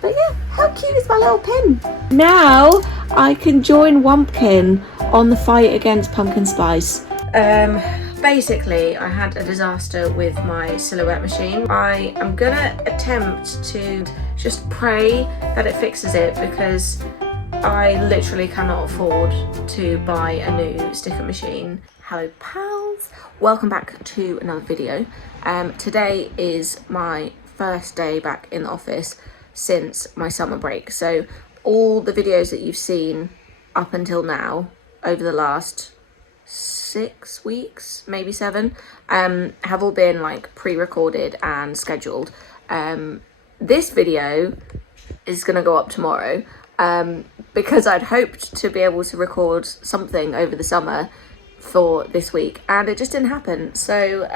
But yeah, how cute is my little pin? Now I can join Wumpkin on the fight against pumpkin spice. Basically, I had a disaster with my silhouette machine. I am gonna attempt to just pray that it fixes it, because I literally cannot afford to buy a new sticker machine. Hello pals, welcome back to another video. Today is my first day back in the office since my summer break. So all the videos that you've seen up until now over the last 6 weeks, maybe 7, have all been like pre-recorded and scheduled. This video is gonna go up tomorrow because I'd hoped to be able to record something over the summer for this week, and it just didn't happen. So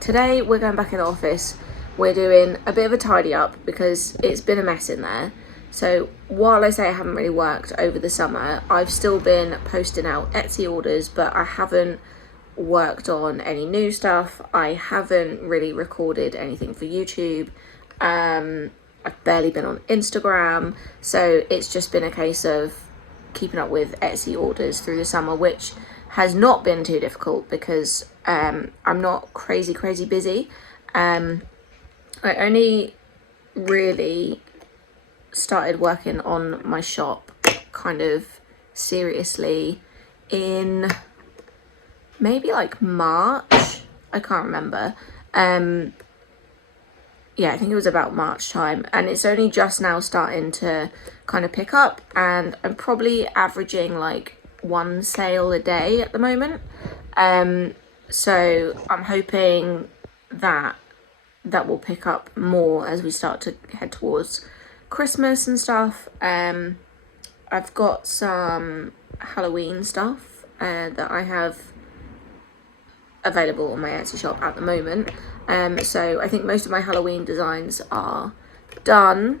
today we're going back in the office. We're doing a bit of a tidy up because it's been a mess in there. So while I say I haven't really worked over the summer, I've still been posting out Etsy orders, but I haven't worked on any new stuff. I haven't really recorded anything for YouTube. I've barely been on Instagram. So it's just been a case of keeping up with Etsy orders through the summer, which has not been too difficult because I'm not crazy busy. I only really started working on my shop kind of seriously in maybe like March. I can't remember. Yeah, I think it was about March time, and it's only just now starting to kind of pick up, and I'm probably averaging like 1 sale a day at the moment. So I'm hoping that will pick up more as we start to head towards Christmas and stuff. I've got some Halloween stuff that I have available on my Etsy shop at the moment. So I think most of my Halloween designs are done.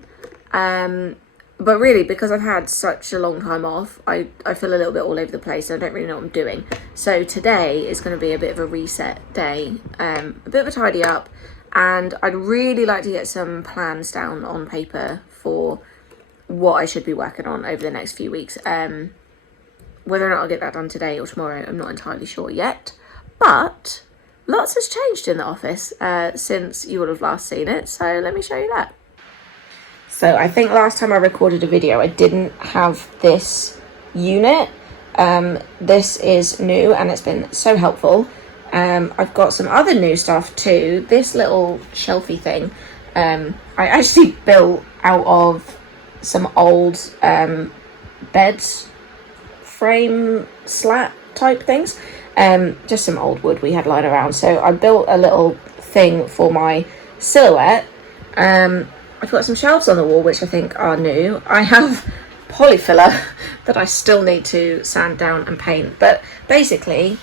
But really, because I've had such a long time off, I feel a little bit all over the place. I don't really know what I'm doing. So today is going to be a bit of a reset day, a bit of a tidy up, and I'd really like to get some plans down on paper for what I should be working on over the next few weeks. Whether or not I'll get that done today or tomorrow, I'm not entirely sure yet. But lots has changed in the office since you would have last seen it. So let me show you that. So I think last time I recorded a video, I didn't have this unit. This is new and it's been so helpful. I've got some other new stuff too. This little shelfie thing, I actually built out of some old bed frame slat type things. Just some old wood we had lying around. So I built a little thing for my silhouette. I've got some shelves on the wall which I think are new. I have polyfiller that I still need to sand down and paint, but basically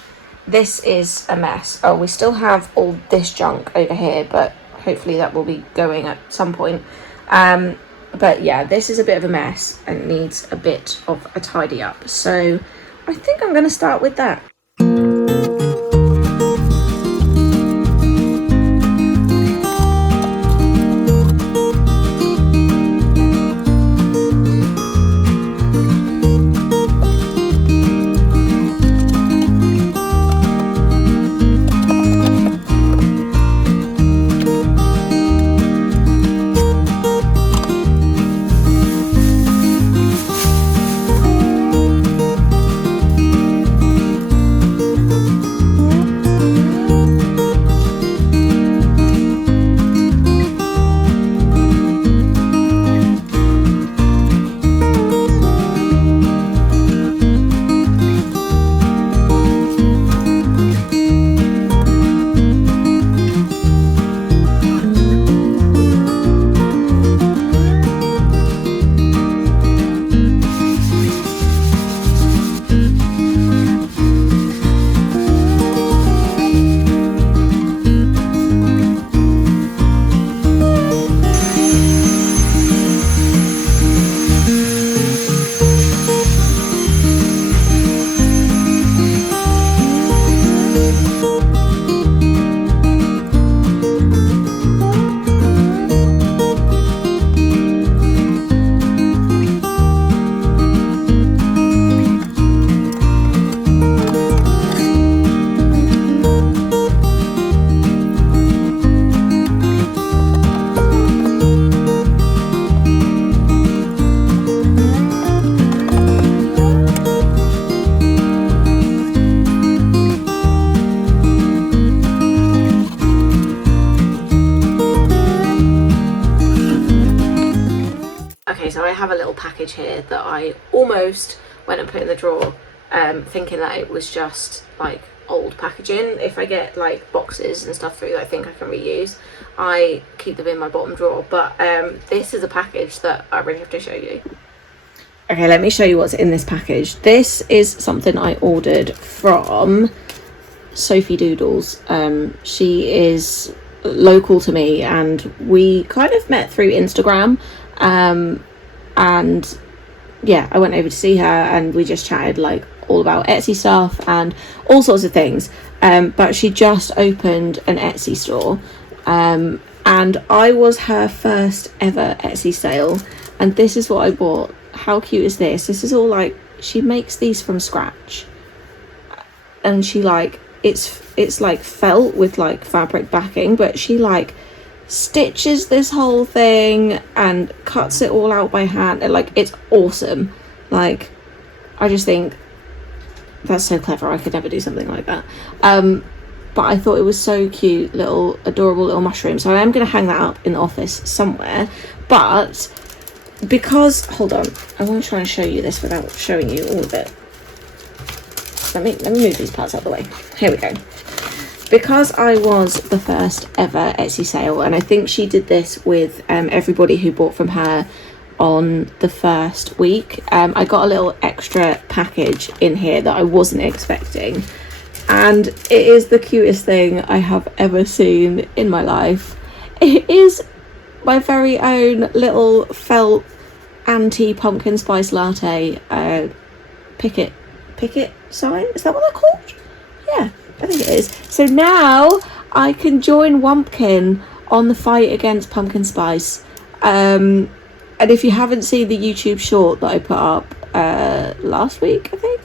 this is a mess. Oh, we still have all this junk over here, but hopefully that will be going at some point. But yeah, this is a bit of a mess and needs a bit of a tidy up. So I think I'm going to start with that. so I have a little package here that I almost went and put in the drawer, thinking that it was just like old packaging. If I get like boxes and stuff through that I think I can reuse, I keep them in my bottom drawer. But this is a package that I really have to show you. Okay, let me show you what's in this package. This is something I ordered from Sophie Doodles. She is local to me and we kind of met through Instagram, and yeah, I went over to see her and we just chatted like all about Etsy stuff and all sorts of things, but she just opened an Etsy store, and I was her first ever Etsy sale, and this is what I bought. How cute is this? This is all like, she makes these from scratch, and she like, it's like felt with like fabric backing, but she like stitches this whole thing and cuts it all out by hand, and like it's awesome. Like, I just think that's so clever. I could never do something like that. But I thought it was so cute, little adorable little mushroom, so I am going to hang that up in the office somewhere. But because, hold on, I want to try and show you this without showing you all of it. Let me move these parts out of the way. Here we go. Because I was the first ever Etsy sale, and I think she did this with everybody who bought from her on the first week, I got a little extra package in here that I wasn't expecting, and it is the cutest thing I have ever seen in my life. It is my very own little felt anti-pumpkin spice latte picket sign. Is that what they're called? Yeah, I think it is. So now I can join Wumpkin on the fight against pumpkin spice. And if you haven't seen the YouTube short that I put up last week, I think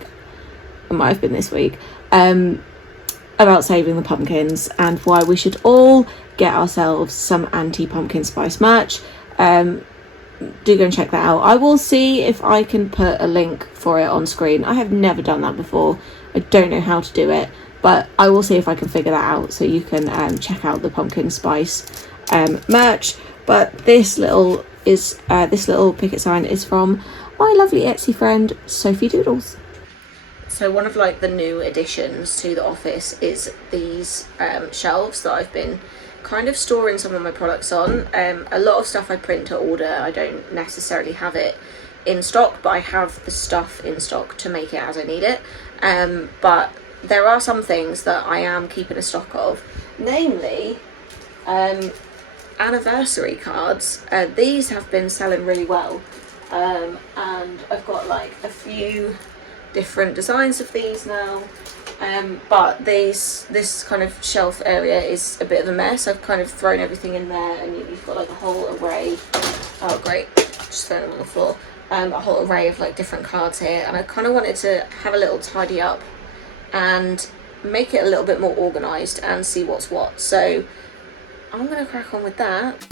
it might have been this week, about saving the pumpkins and why we should all get ourselves some anti-pumpkin spice merch, do go and check that out. I will see if I can put a link for it on screen. I have never done that before. I don't know how to do it, but I will see if I can figure that out so you can check out the pumpkin spice merch. But this little picket sign is from my lovely Etsy friend Sophie Doodles. So one of like the new additions to the office is these shelves that I've been kind of storing some of my products on. A lot of stuff I print to order, I don't necessarily have it in stock, but I have the stuff in stock to make it as I need it. But there are some things that I am keeping a stock of, namely anniversary cards. These have been selling really well, and I've got like a few different designs of these now, but this kind of shelf area is a bit of a mess. I've kind of thrown everything in there, and you've got like a whole array. Oh great, just thrown them on the floor. A whole array of like different cards here, and I kind of wanted to have a little tidy up and make it a little bit more organized and see what's what. So I'm gonna crack on with that.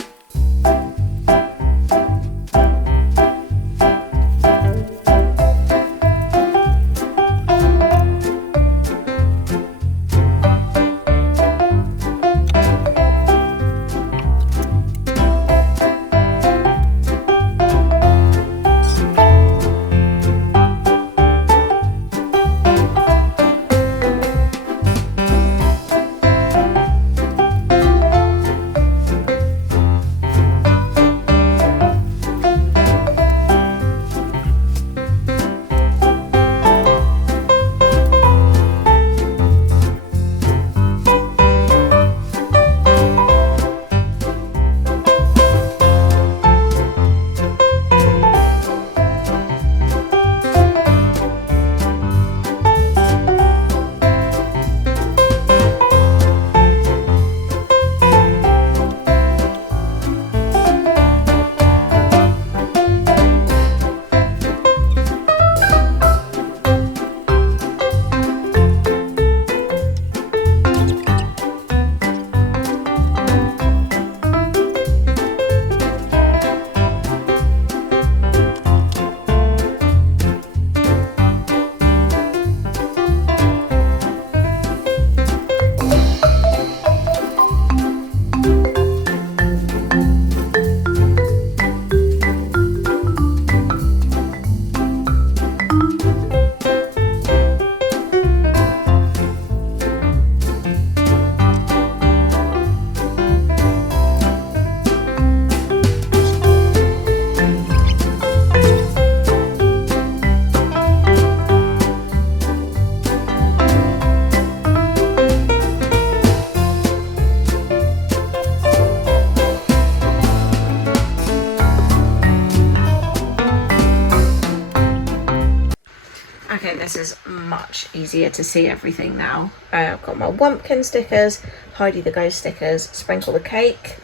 think this is much easier to see everything now. I've got my Wumpkin stickers, Heidi the Ghost stickers, Sprinkle the Cake.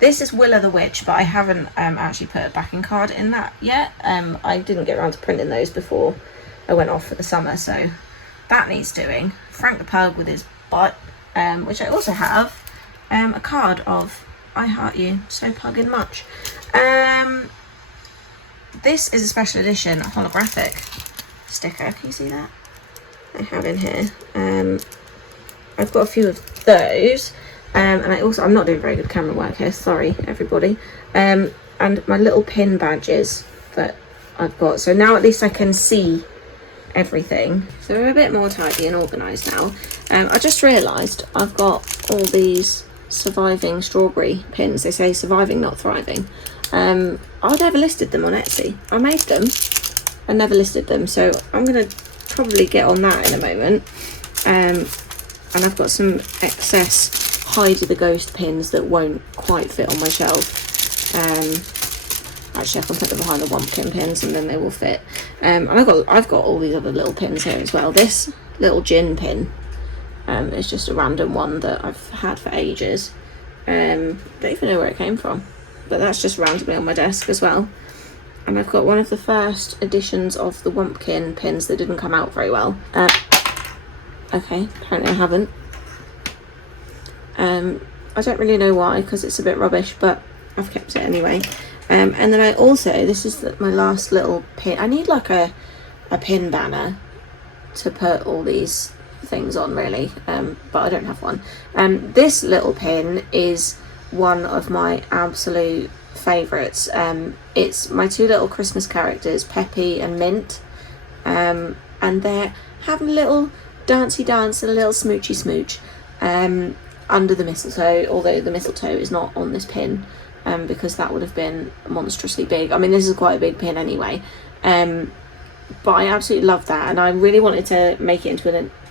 This is Willa the Witch, but I haven't actually put a backing card in that yet. I didn't get around to printing those before I went off for the summer, so that needs doing. Frank the Pug with his butt, which I also have a card of I Heart You, so pugging much. This is a special edition holographic sticker. Can you see that? I have in here. I've got a few of those. And I'm not doing very good camera work here, sorry everybody. And my little pin badges that I've got. So now at least I can see everything. So we're a bit more tidy and organised now. I just realised I've got all these surviving strawberry pins. They say surviving, not thriving. I never listed them on Etsy. I made them. I never listed them, so I'm going to probably get on that in a moment. And I've got some excess Heidi the Ghost pins that won't quite fit on my shelf. Actually, I can put them behind the Wumpkin pins and then they will fit. And I've got all these other little pins here as well. This little gin pin is just a random one that I've had for ages. Don't even know where it came from, but that's just randomly on my desk as well. And I've got one of the first editions of the Wumpkin pins that didn't come out very well. Okay, apparently I haven't. I don't really know why, because it's a bit rubbish, but I've kept it anyway. And then I also, this is my last little pin. I need like a pin banner to put all these things on, really, but I don't have one. This little pin is one of my absolute favourites. It's my two little Christmas characters, Peppy and Mint, and they're having a little dancey dance and a little smoochy smooch under the mistletoe, although the mistletoe is not on this pin, because that would have been monstrously big. I mean, this is quite a big pin anyway, but I absolutely love that, and I really wanted to make it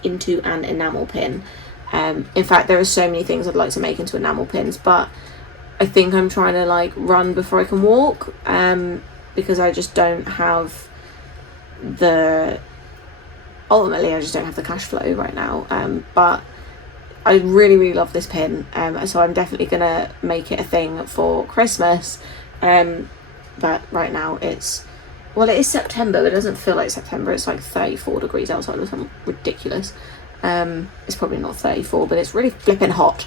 into an enamel pin. In fact, there are so many things I'd like to make into enamel pins, but I think I'm trying to like run before I can walk, because I just don't have ultimately I just don't have the cash flow right now, but I really, really love this pin, so I'm definitely going to make it a thing for Christmas, but right now it is September, but it doesn't feel like September. It's like 34 degrees outside or something ridiculous. It's probably not 34, but it's really flipping hot.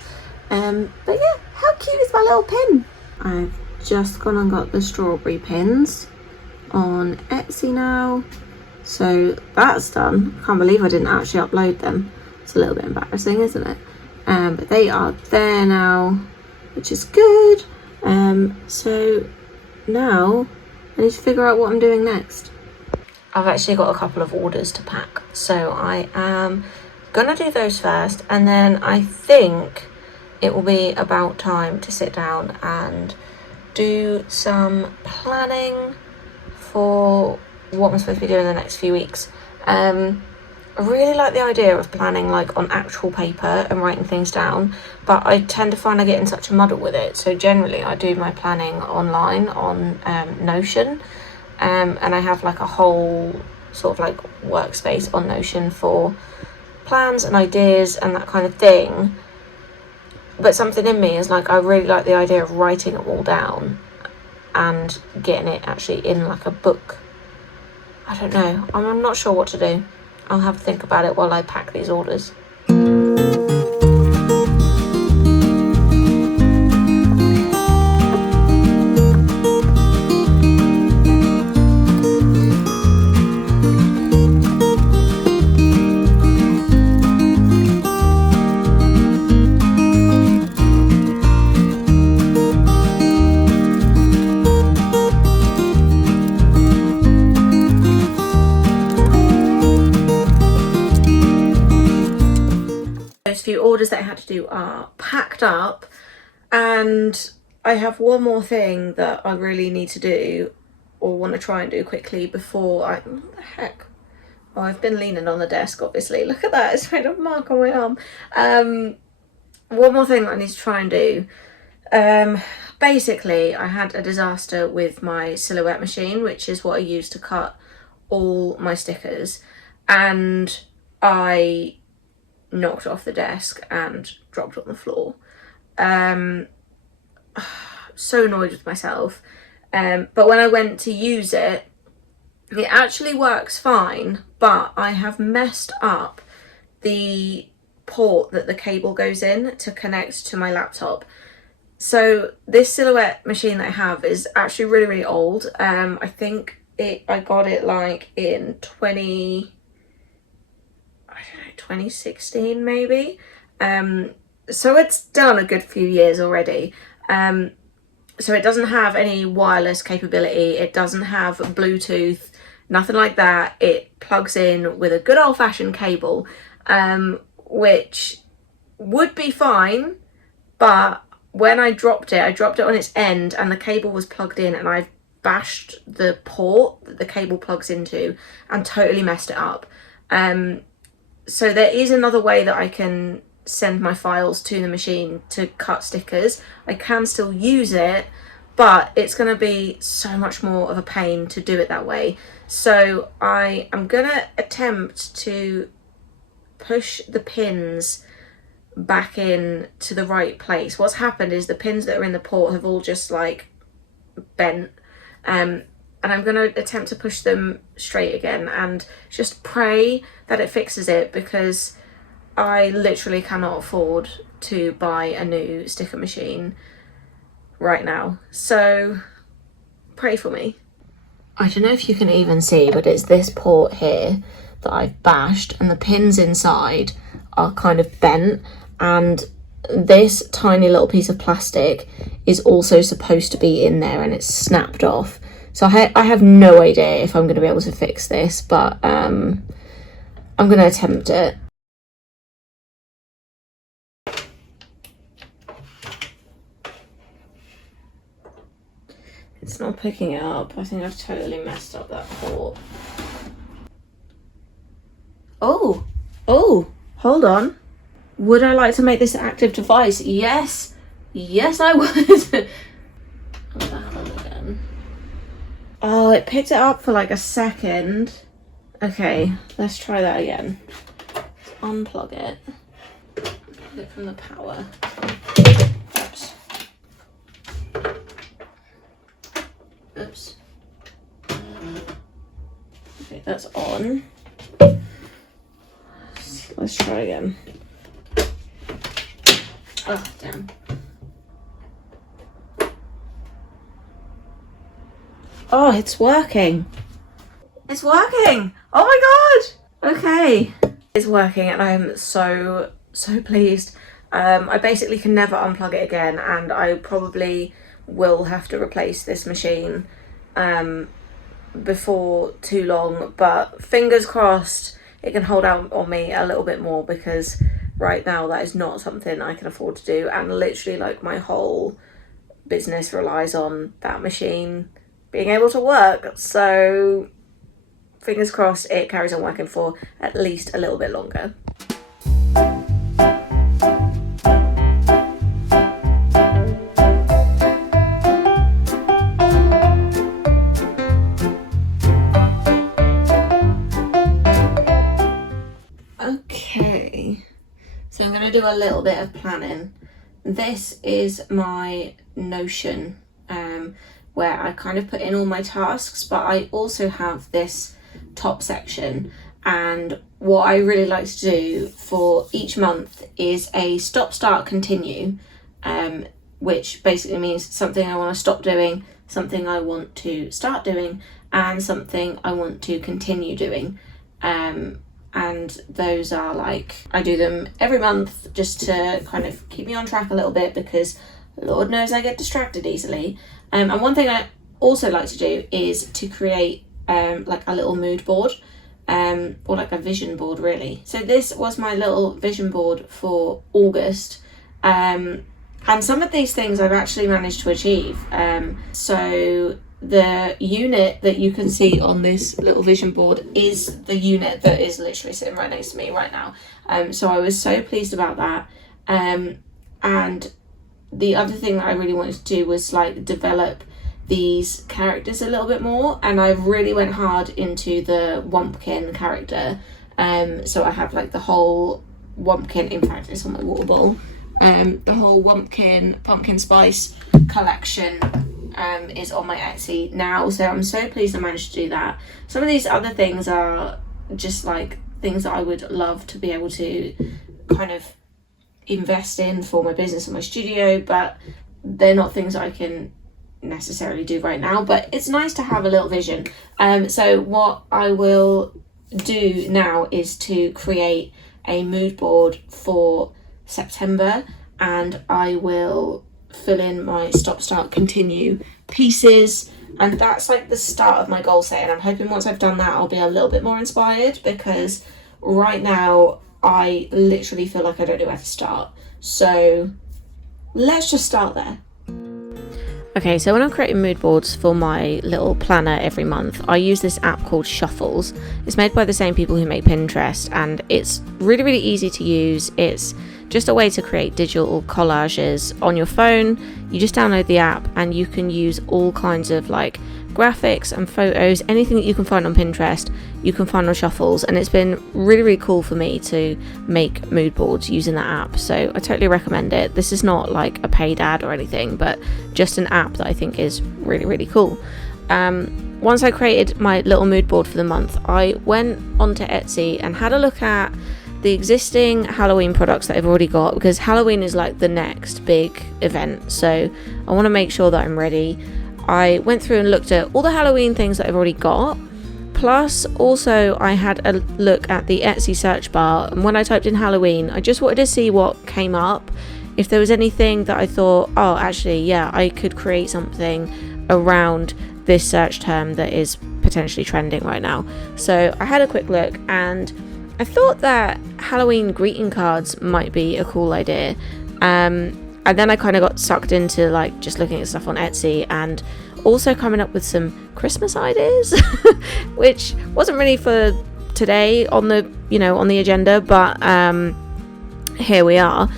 But yeah, how cute is my little pin? I've just gone and got the strawberry pins on Etsy now, so that's done. I can't believe I didn't actually upload them. It's a little bit embarrassing, isn't it? But they are there now, which is good. So now I need to figure out what I'm doing next. I've actually got a couple of orders to pack, so I am gonna do those first, and then I think it will be about time to sit down and do some planning for what I'm supposed to be doing in the next few weeks. I really like the idea of planning like on actual paper and writing things down, but I tend to find I get in such a muddle with it. So generally I do my planning online on Notion, and I have like a whole sort of like workspace on Notion for plans and ideas and that kind of thing. But something in me is like, I really like the idea of writing it all down and getting it actually in like a book. I don't know, I'm not sure what to do. I'll have to think about it while I pack these orders. Few orders that I had to do are packed up, and I have one more thing that I really need to do, or want to try and do quickly before what the heck? Oh, I've been leaning on the desk, obviously. Look at that, it's made a mark on my arm. One more thing that I need to try and do. Basically, I had a disaster with my silhouette machine, which is what I use to cut all my stickers. and I knocked off the desk and dropped on the floor. So annoyed with myself. But when I went to use it, it actually works fine, but I have messed up the port that the cable goes in to connect to my laptop. So this Silhouette machine that I have is actually really, really old. I think I got it like in 2016 maybe. So it's done a good few years already. So it doesn't have any wireless capability. It doesn't have Bluetooth, nothing like that. It plugs in with a good old-fashioned cable, which would be fine, but when I dropped it on its end and the cable was plugged in, and I bashed the port that the cable plugs into and totally messed it up. So there is another way that I can send my files to the machine to cut stickers. I can still use it, but it's going to be so much more of a pain to do it that way. So I am going to attempt to push the pins back in to the right place. What's happened is the pins that are in the port have all just like bent, and I'm going to attempt to push them straight again and just pray that it fixes it, because I literally cannot afford to buy a new sticker machine right now. So pray for me. I don't know if you can even see, but it's this port here that I've bashed, and the pins inside are kind of bent, and this tiny little piece of plastic is also supposed to be in there, and it's snapped off. So I have no idea if I'm going to be able to fix this, but I'm going to attempt it. It's not picking it up. I think I've totally messed up that port. Oh, hold on. Would I like to make this an active device? Yes, I would. I'm gonna have a look again. Oh, it picked it up for like a second. Okay, let's try that again. Let's unplug it. Unplug it from the power. Oops. Oops. Okay, that's on. Let's try again. Oh, damn. Oh, it's working. It's working. Oh my god. Okay. It's working, and I'm so pleased. I basically can never unplug it again, and I probably will have to replace this machine before too long, but fingers crossed it can hold out on me a little bit more, because right now that is not something I can afford to do, and literally like my whole business relies on that machine being able to work. So fingers crossed it carries on working for at least a little bit longer. Okay, so I'm going to do a little bit of planning. This is my Notion, where I kind of put in all my tasks, but I also have this top section, and what I really like to do for each month is a stop, start, continue, which basically means something I want to stop doing, something I want to start doing, and something I want to continue doing. And those are like, I do them every month just to kind of keep me on track a little bit, because Lord knows I get distracted easily. And one thing I also like to do is to create like a little mood board, or like a vision board really. So this was my little vision board for August, and some of these things I've actually managed to achieve. So the unit that you can see on this little vision board is the unit that is literally sitting right next to me right now. So I was so pleased about that. And the other thing that I really wanted to do was like develop these characters a little bit more, and I really went hard into the Wumpkin character. So I have like the whole Wumpkin, in fact it's on my water bowl, the whole Wumpkin pumpkin spice collection is on my Etsy now, so I'm so pleased I managed to do that. Some of these other things are just like things that I would love to be able to kind of invest in for my business and my studio, but they're not things that I can necessarily do right now, but it's nice to have a little vision. So what I will do now is to create a mood board for September, and I will fill in my stop, start, continue pieces, and that's like the start of my goal setting. I'm hoping once I've done that I'll be a little bit more inspired, because right now I literally feel like I don't know where to start. So let's just start there. Okay, so when I'm creating mood boards for my little planner every month, I use this app called Shuffles. It's made by the same people who make Pinterest, and it's really, really easy to use. It's just a way to create digital collages on your phone. You just download the app and you can use all kinds of like graphics and photos, anything that you can find on Pinterest, you can find on Shuffles, and it's been really, really cool for me to make mood boards using that app, so I totally recommend it. This is not like a paid ad or anything, but just an app that I think is really, really cool. Once I created my little mood board for the month, I went onto Etsy and had a look at the existing Halloween products that I've already got, because Halloween is like the next big event, so I want to make sure that I'm ready. I went through and looked at all the Halloween things that I've already got, plus also I had a look at the Etsy search bar, and when I typed in Halloween, I just wanted to see what came up, if there was anything that I thought, oh actually yeah, I could create something around this search term that is potentially trending right now. So I had a quick look, and I thought that Halloween greeting cards might be a cool idea. And then I kind of got sucked into like just looking at stuff on Etsy, and also coming up with some Christmas ideas, which wasn't really for today on the, you know, on the agenda, but here we are.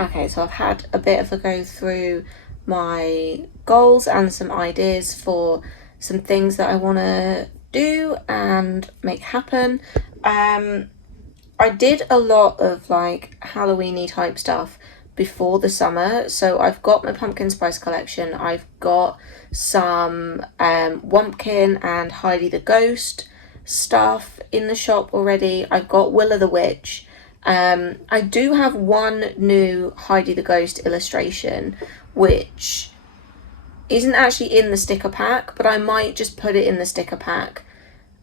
Okay, so I've had a bit of a go through my goals and some ideas for some things that I want to do and make happen. I did a lot of like Halloween-y type stuff before the summer, so I've got my pumpkin spice collection, I've got some Wumpkin and Heidi the Ghost stuff in the shop already, I've got Willow the Witch. I do have one new Heidi the Ghost illustration, which isn't actually in the sticker pack, but I might just put it in the sticker pack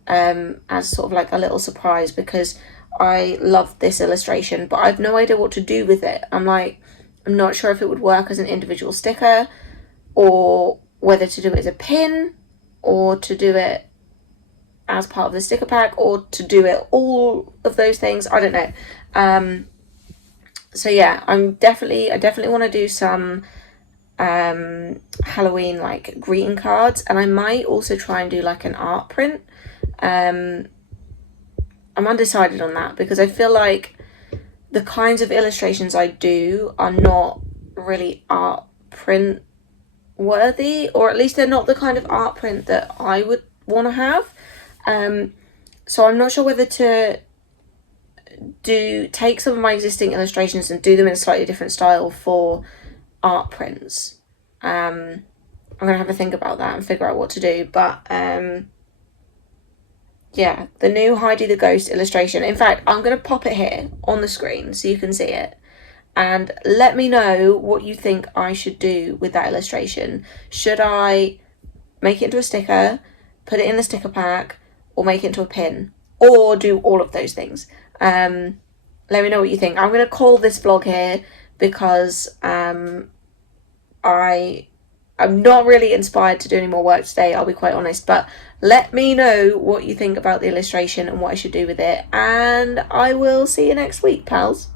as sort of like a little surprise, because I love this illustration, but I have no idea what to do with it. I'm not sure if it would work as an individual sticker, or whether to do it as a pin, or to do it as part of the sticker pack, or to do it all of those things. I don't know. So yeah, I definitely want to do some Halloween like greeting cards, and I might also try and do like an art print. I'm undecided on that, because I feel like the kinds of illustrations I do are not really art print worthy, or at least they're not the kind of art print that I would want to have. So I'm not sure whether to take some of my existing illustrations and do them in a slightly different style for art prints. I'm gonna have a think about that and figure out what to do, but yeah, the new Heidi the Ghost illustration, in fact I'm gonna pop it here on the screen so you can see it, and let me know what you think I should do with that illustration. Should I make it into a sticker, put it in the sticker pack, or make it into a pin, or do all of those things? Let me know what you think. I'm going to call this vlog here, because I'm not really inspired to do any more work today, I'll be quite honest, but let me know what you think about the illustration and what I should do with it, and I will see you next week, pals.